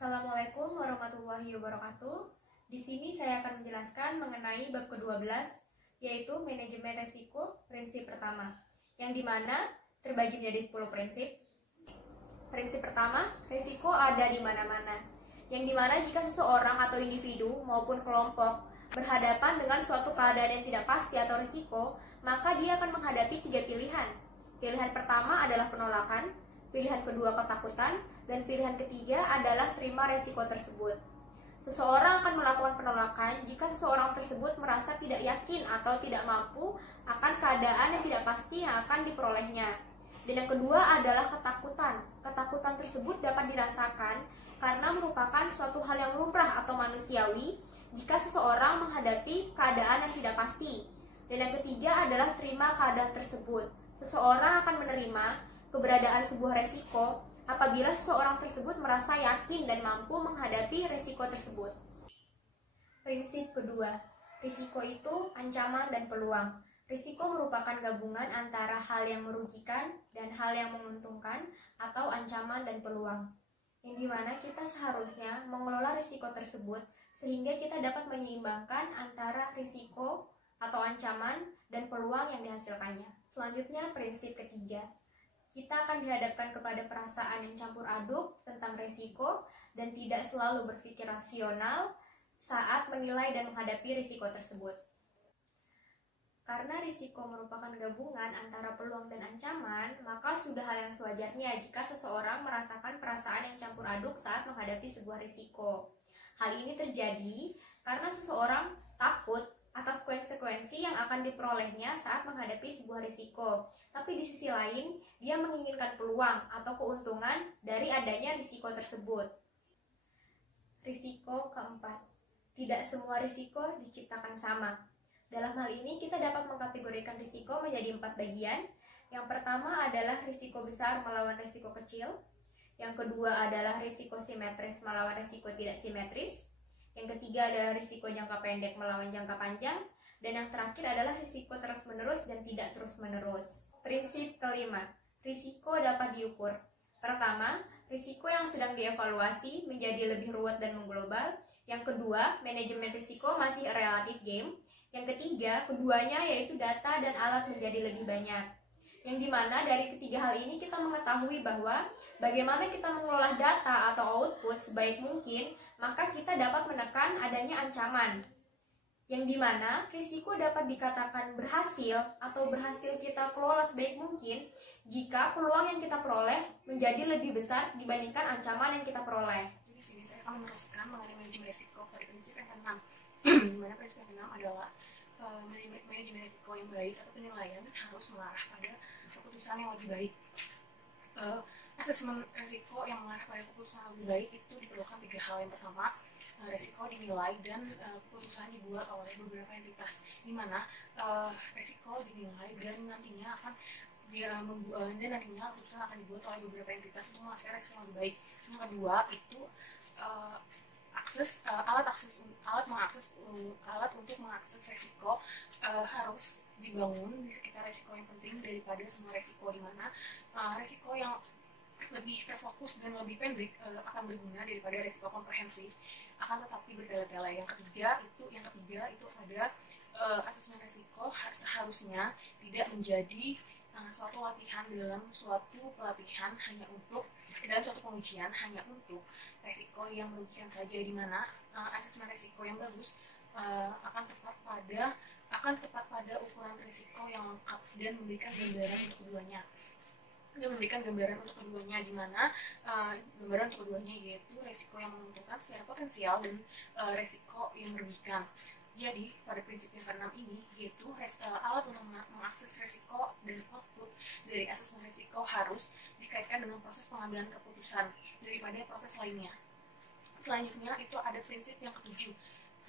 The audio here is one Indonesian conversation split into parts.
Assalamualaikum warahmatullahi wabarakatuh. Di sini saya akan menjelaskan mengenai bab ke-12, yaitu manajemen resiko prinsip pertama, yang dimana terbagi menjadi 10 prinsip. Prinsip pertama, risiko ada di mana-mana, yang dimana jika seseorang atau individu maupun kelompok berhadapan dengan suatu keadaan yang tidak pasti atau risiko, maka dia akan menghadapi 3 pilihan. Pilihan pertama adalah penolakan, pilihan kedua ketakutan, dan pilihan ketiga adalah terima resiko tersebut. Seseorang akan melakukan penolakan jika seseorang tersebut merasa tidak yakin atau tidak mampu akan keadaan yang tidak pasti yang akan diperolehnya. Dan yang kedua adalah ketakutan. Ketakutan tersebut dapat dirasakan karena merupakan suatu hal yang lumrah atau manusiawi jika seseorang menghadapi keadaan yang tidak pasti. Dan yang ketiga adalah terima keadaan tersebut. Seseorang akan menerima keberadaan sebuah resiko apabila seseorang tersebut merasa yakin dan mampu menghadapi risiko tersebut. Prinsip kedua, risiko itu ancaman dan peluang. Risiko merupakan gabungan antara hal yang merugikan dan hal yang menguntungkan atau ancaman dan peluang, yang dimana kita seharusnya mengelola risiko tersebut sehingga kita dapat menyeimbangkan antara risiko atau ancaman dan peluang yang dihasilkannya. Selanjutnya, prinsip ketiga, kita akan dihadapkan kepada perasaan yang campur aduk tentang resiko dan tidak selalu berpikir rasional saat menilai dan menghadapi risiko tersebut. Karena risiko merupakan gabungan antara peluang dan ancaman, maka sudah hal yang sewajarnya jika seseorang merasakan perasaan yang campur aduk saat menghadapi sebuah risiko. Hal ini terjadi karena seseorang takut atas konsekuensi yang akan diperolehnya saat menghadapi sebuah risiko. Tapi di sisi lain, dia menginginkan peluang atau keuntungan dari adanya risiko tersebut. Risiko keempat, tidak semua risiko diciptakan sama. Dalam hal ini, kita dapat mengkategorikan risiko menjadi 4 bagian. Yang pertama adalah risiko besar melawan risiko kecil. Yang kedua adalah risiko simetris melawan risiko tidak simetris. Yang ketiga adalah risiko jangka pendek melawan jangka panjang. Dan yang terakhir adalah risiko terus-menerus dan tidak terus-menerus. Prinsip kelima, risiko dapat diukur. Pertama, risiko yang sedang dievaluasi menjadi lebih ruwet dan mengglobal. Yang kedua, manajemen risiko masih relatif game. Yang ketiga, keduanya yaitu data dan alat menjadi lebih banyak. Yang dimana dari ketiga hal ini kita mengetahui bahwa bagaimana kita mengelola data atau output sebaik mungkin, maka kita dapat menekan adanya ancaman. Yang dimana risiko dapat dikatakan berhasil atau berhasil kita kelola sebaik mungkin jika peluang yang kita peroleh menjadi lebih besar dibandingkan ancaman yang kita peroleh. Di sini saya akan meneruskan mengenai manajemen risiko pada prinsip yang keenam. Di mana prinsip yang keenam adalah manajemen risiko yang baik atau penilaian harus mengarah pada keputusan yang lebih baik. Asesmen risiko yang mengarah pada keputusan yang lebih baik itu diperlukan 3 hal. Yang pertama, resiko dinilai dan keputusan dibuat oleh beberapa entitas, di mana resiko dinilai dan nantinya keputusan akan dibuat oleh beberapa entitas untuk menghasilkan resiko yang lebih baik. Yang kedua itu alat untuk mengakses resiko harus dibangun di sekitar resiko yang penting daripada semua resiko, di mana resiko yang lebih terfokus dan lebih pendek akan berguna daripada resiko komprehensif akan tetapi bertele-tele. Yang ketiga itu ada asesmen resiko seharusnya tidak menjadi suatu latihan dalam suatu pelatihan dalam suatu pengujian hanya untuk resiko yang merugikan saja, di mana asesmen resiko yang bagus akan tepat pada ukuran resiko yang lengkap dan memberikan gambaran untuk keduanya. Di mana gambaran untuk keduanya yaitu resiko yang menguntungkan secara potensial dan resiko yang merugikan. Jadi pada prinsip yang keenam ini yaitu alat untuk mengakses resiko dan output dari asesmen resiko harus dikaitkan dengan proses pengambilan keputusan daripada proses lainnya. Selanjutnya itu ada prinsip yang ketujuh.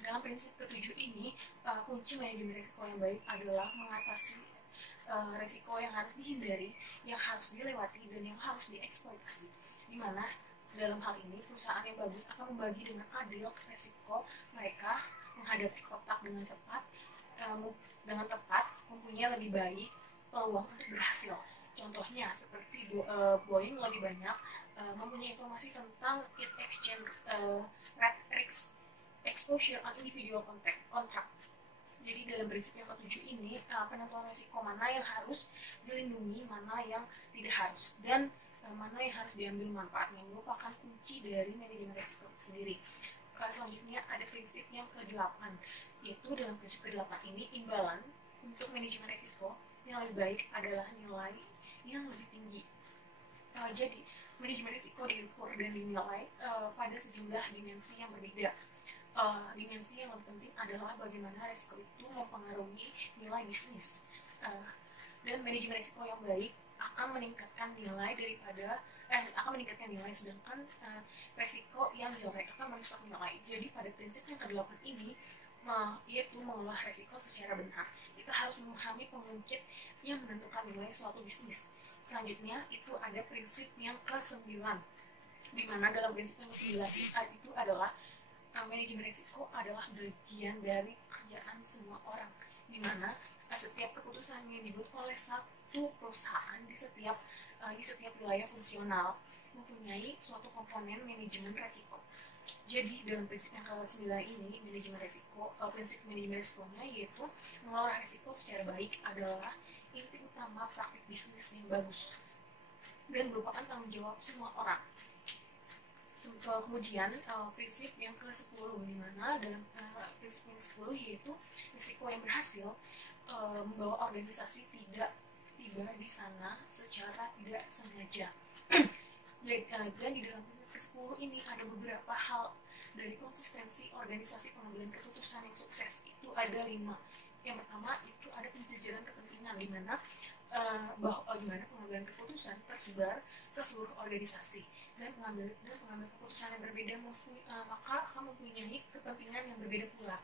Dalam prinsip ketujuh ini kunci manajemen resiko yang baik adalah mengatasi resiko yang harus dihindari, yang harus dilewati, dan yang harus dieksploitasi. Di mana dalam hal ini perusahaan yang bagus akan membagi dengan adil resiko mereka menghadapi kotak dengan tepat, mempunyai lebih baik peluang untuk berhasil. Contohnya seperti Boeing lebih banyak mempunyai informasi tentang exchange rate risk exposure on individual contract. Jadi dalam prinsip yang ketujuh ini, penentuan risiko mana yang harus dilindungi, mana yang tidak harus, dan mana yang harus diambil manfaatnya merupakan kunci dari manajemen risiko itu sendiri. Selanjutnya ada prinsip yang ke-8, yaitu dalam prinsip ke-8 ini imbalan untuk manajemen risiko yang lebih baik adalah nilai yang lebih tinggi. Jadi manajemen risiko diukur dan dinilai pada sejumlah dimensi yang berbeda. Dimensi yang lebih penting adalah bagaimana risiko itu mempengaruhi nilai bisnis, dan manajemen risiko yang baik akan meningkatkan nilai sedangkan risiko yang jelek akan merusak nilai. Jadi pada prinsip yang ke-8 ini yaitu mengolah risiko secara benar. Kita harus memahami penguncit yang menentukan nilai suatu bisnis. Selanjutnya itu ada prinsip yang ke-9, di mana dalam prinsip yang ke-9 itu adalah manajemen risiko adalah bagian dari pekerjaan semua orang, di mana setiap keputusan yang dibuat oleh satu perusahaan di setiap wilayah fungsional mempunyai suatu komponen manajemen risiko. Jadi dalam prinsip yang ke-9 ini, prinsip manajemen risikonya yaitu mengelola risiko secara baik adalah inti utama praktik bisnis yang bagus dan merupakan tanggung jawab semua orang. Kemudian prinsip yang ke-10, di mana dalam prinsip yang ke-10 yaitu risiko yang berhasil membawa organisasi tidak tiba di sana secara tidak sengaja. Dan di dalam prinsip ke-10 ini ada beberapa hal dari konsistensi organisasi pengambilan keputusan yang sukses. Itu ada 5. Yang pertama itu ada penjajaran kepentingan, di mana pengambilan keputusan tersebar ke seluruh organisasi, dan pengambil keputusan yang berbeda maka akan mempunyai kepentingan yang berbeda pula.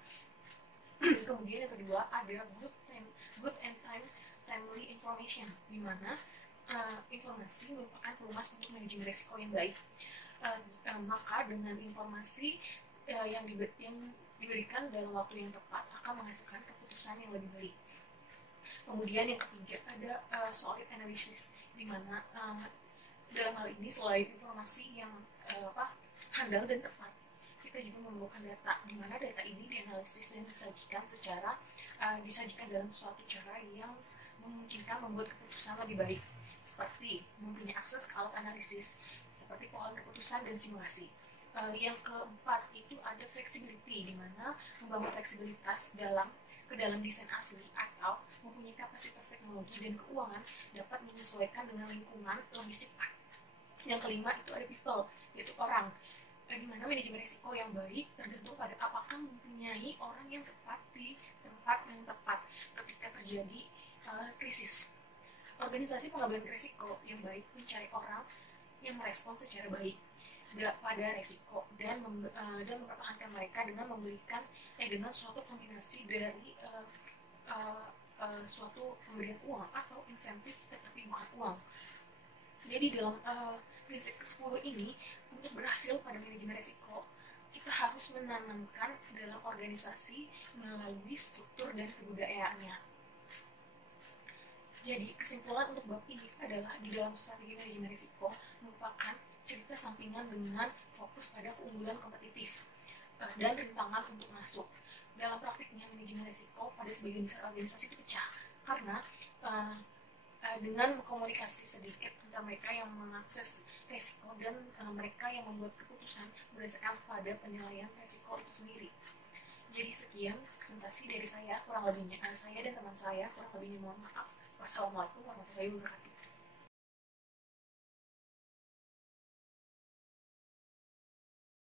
Kemudian yang kedua ada good and timely information, di mana informasi merupakan pelumas untuk manajemen risiko yang baik. Maka dengan informasi yang diberikan dalam waktu yang tepat akan menghasilkan keputusan yang lebih baik. Kemudian yang ketiga ada solid analysis, di mana dalam hal ini selain informasi yang handal dan tepat, kita juga memerlukan data, di mana data ini dianalisis dan disajikan dalam suatu cara yang memungkinkan membuat keputusan lebih baik, seperti mempunyai akses ke alat analisis seperti pohon keputusan dan simulasi. Yang keempat itu ada flexibility, di mana membangun fleksibilitas ke dalam desain asli atau mempunyai kapasitas teknologi dan keuangan dapat menyesuaikan dengan lingkungan lebih cepat. Yang kelima itu ada people, yaitu orang, di mana manajemen risiko yang baik tergantung pada apakah mempunyai orang yang tepat di tempat yang tepat ketika terjadi krisis. Organisasi pengambilan risiko yang baik mencari orang yang merespon secara baik pada resiko dan mempertahankan mereka dengan dengan suatu kombinasi dari suatu pemberian uang atau insentif tetapi bukan uang. Jadi dalam prinsip ke-10 ini, untuk berhasil pada manajemen risiko, kita harus menanamkan dalam organisasi melalui struktur dan kebudayaannya. Jadi kesimpulan untuk bab ini adalah di dalam strategi manajemen risiko merupakan cerita sampingan dengan fokus pada keunggulan kompetitif dan rintangan untuk masuk. Dalam praktiknya manajemen risiko pada sebagian besar organisasi itu pecah karena dengan komunikasi sedikit antara mereka yang mengakses risiko dan mereka yang membuat keputusan berdasarkan pada penilaian risiko itu sendiri. Jadi sekian presentasi dari saya, kurang lebihnya saya dan teman saya, kurang lebihnya mohon maaf. Wassalamualaikum warahmatullahi wabarakatuh.